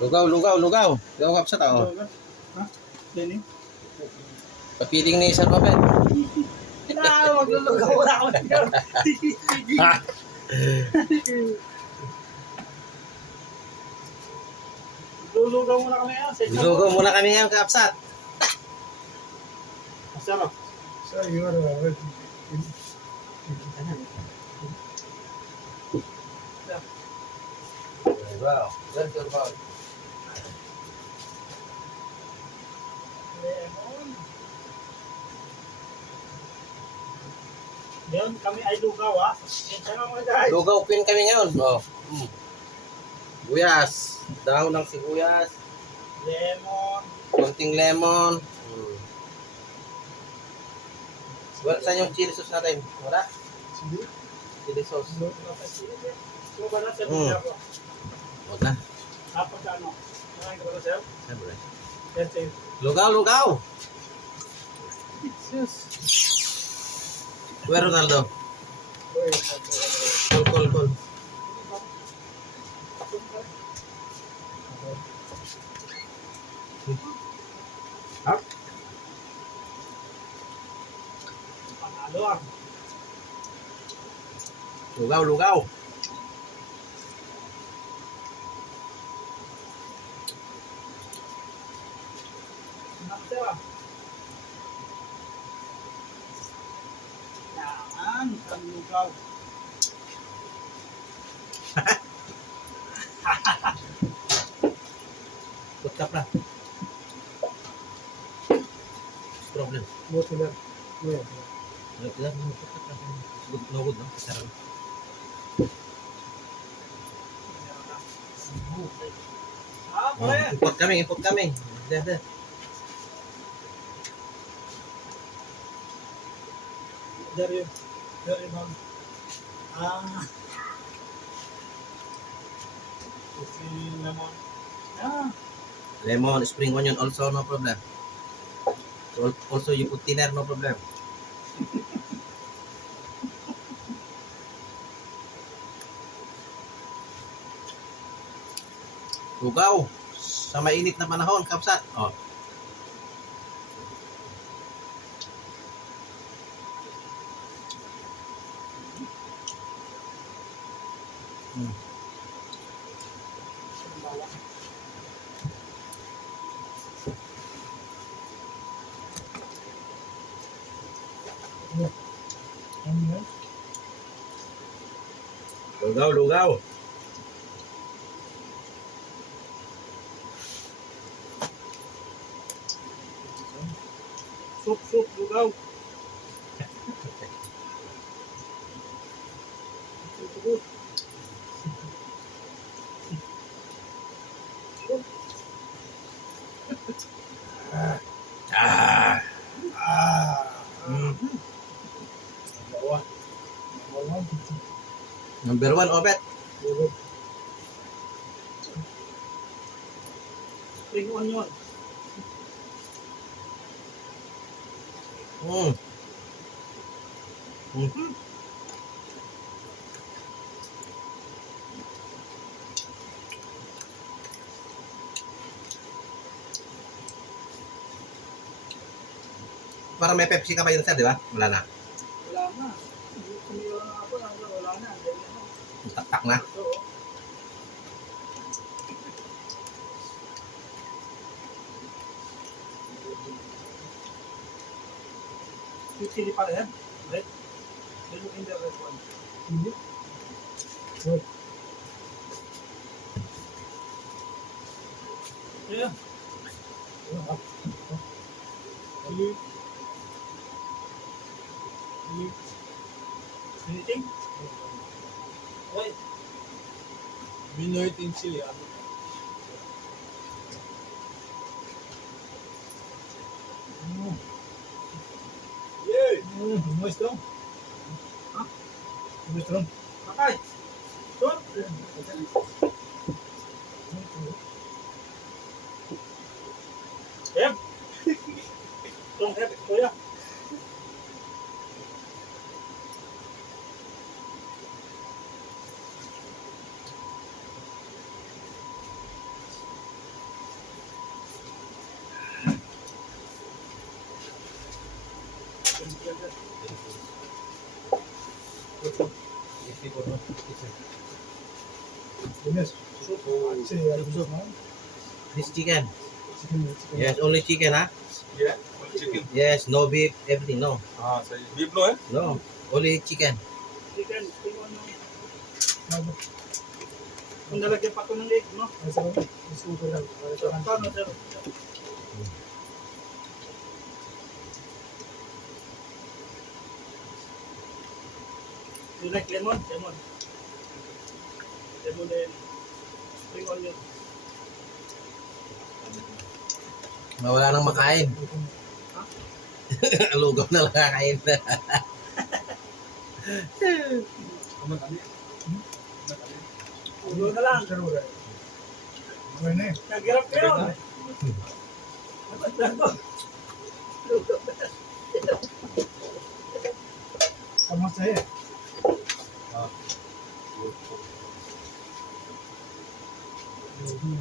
Lugaw, lugaw, lugaw. Lugaw kapsa tao. Ha? Dini? Kapiling ni Sir Robert. Maglulugaw na ako niyo. Lulugaw muna kami yan. Lugaw muna kami ngayon kapsat. Masarap. Sir, you are Wow. Let's go, wow. Lemon. Yan, kami ay lugaw ha. Yan nga mga guys. Lugaw queen kami ngayon. Oh. Sibuyas. Dahon ng sibuyas. Lemon. Konting lemon. Saan yung chili sauce natin? Wala? Chili sauce. Kung ba na sa lugaw ko? Huwag na. Pagkano? Nakain ka ba na sir? Siyempre. Yes, sir. Lugaw, lugaw! Where Ronaldo? Call, call, call. Ha? Panalo ah. Lugaw, lugaw. Sir ah. Yan, ang lugaw. Put up na. Problem. Buti na. Yeah. Put up na. Good, no good, no? Sarap. Pare. Import kami, import kami. Dada. Dari ma'am. Si lemon. Lemon, spring onion also no problem. Also you put thinner no problem. Lugaw sa mainit na panahon, kapsat. Oh. Lugaw, lugaw. Sup, lugaw. Ah. Number 1, Obet. Spring onion. Parang may Pepsi ka pa yun, sir, di ba? Wala na. Wala na. Kumila na ako, wala na. Tak-tak na. So, chili pala yan. Red. Look in the red one. Hindi. Wait. Yeah. Anything? Wait. Minoy in chili. Muy strong. Huh? Muy strong. Makay. Stop. Em. Tong hep kuya. Chili, soup, no? This chicken. Chicken. Yes, only chicken, huh? Yeah, only chicken. Yes, no beef, everything, no. हाँ सही beef no है No, only chicken. Chicken, spring onion. No, Kung nalagyan pa ito ng egg, no? ito lang. Ito ko lang. Paano, sir? You like lemon? Lemon. Lemon and spring onion. Wala nang makain. Lugaw na lang kakain. हमें खाली Ulo na lang. Okay na eh. Naghirap kayo. Dapat lang to. Luto. Tama sa'yo eh.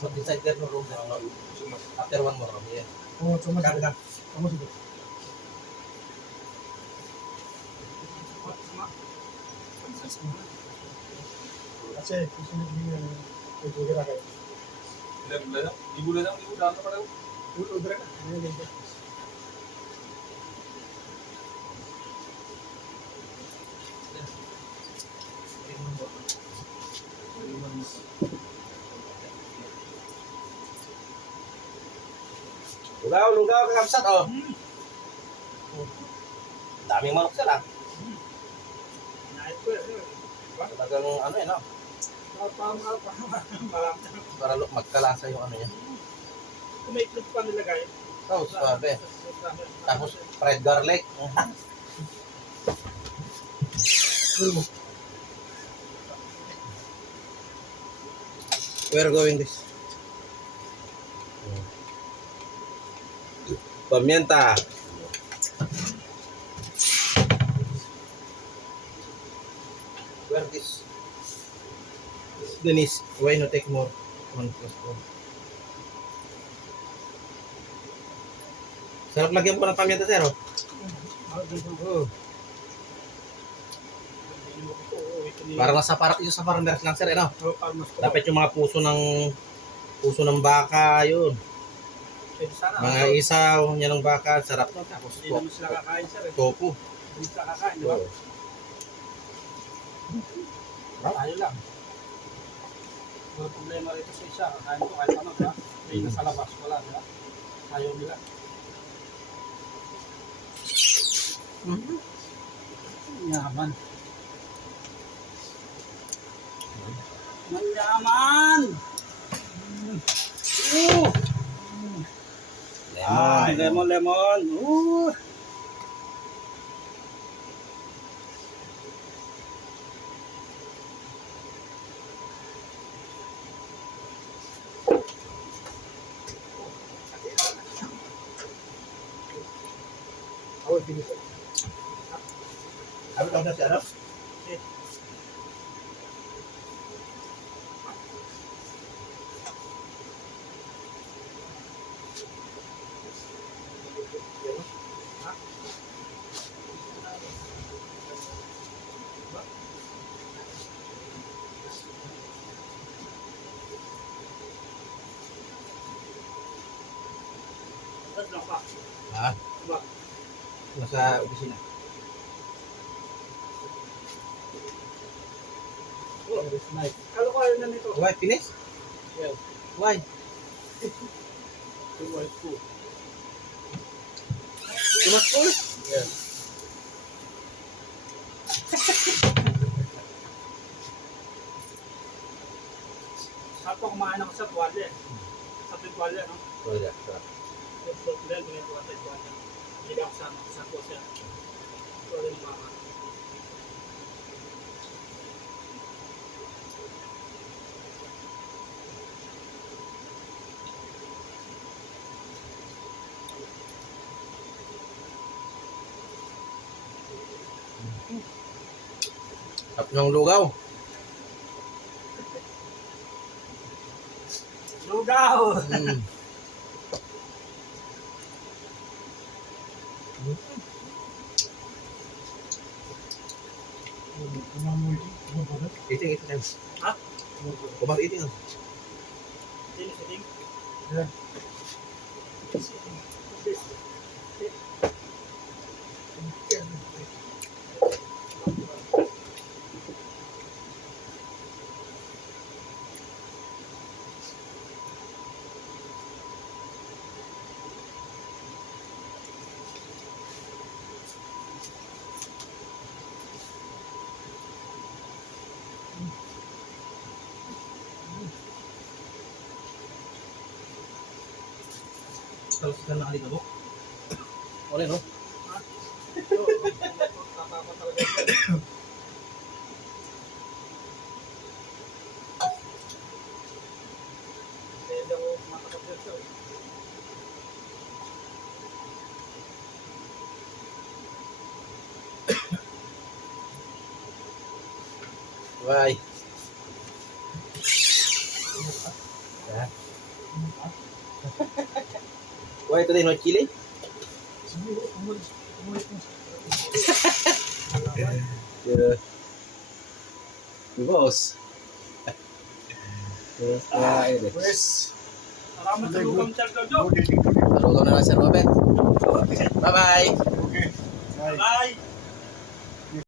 So inside there no room there, no? After one more room, yeah. Oo, tama Kang, sa'yo. kang. Tama sa'yo. अच्छा है उसमें भी कोई वगैरह है ले जाओ नींबू डालना पड़ेगा उधर का नहीं लेंगे Lugaw, lugaw, kakapsat, oh. Daming manok sila. Nait ko eh. Talagang ano eh, no? Marami. Para magkalasa yung ano niya. Kung may itlog pa nilagay. Oh, swabe. Tapos fried garlic. We're going this. Pimienta. Where this? Denise, why not take more? One plus one. Sarap lagyan po ng pamienta, sir. Oh. Oh. Parang nasa parang ito sa farmers lang, sir. Ano? Dapat yung mga puso ng baka, yun. Mga isaw, yan ng baka, sarap na. Tapos Hindi naman sila kakain, sir. tofu. Hindi sila kakain, di ba? Tayo lang. Wala problema rito sa isa. Kakain ko kahit ano, di ba? May nasa labas, wala, di ba? Ayaw nila. Yaman. Manyaman! Lemon. Lemon. और फिर Ano daw na si ano? Ha? Ba? Nasa opisina. Oh, it's nice. Kalo ko ayaw na nito. Why? Finish? Yes. Why? Too much food. Too much food? Yes. Sarap ko kumain ako sa tuwalya eh. Sa tuwalya, no? Oh, yeah. Sarap. Dahil ginagawa sa tuwalya. Hindi ako sa tuwalya. Tuwalya ng baka. Sarap ng lugaw. Lugaw! Mm. Eating. Eating. Ha? Kumang eating. setting. Yeah. Kalau kita nak adik abok. Boleh no? Tatapa talaga. Hindi ako matakapit siya. Bye. Ya. Wah itu deh no chili. Siguro, umulit mo. Ya. Bos. Terus ini. Pues, Salamat sa lukang Sir Jojo. good. Taruh kau na Sir Robert. Bye bye. Okay. Bye. Bye!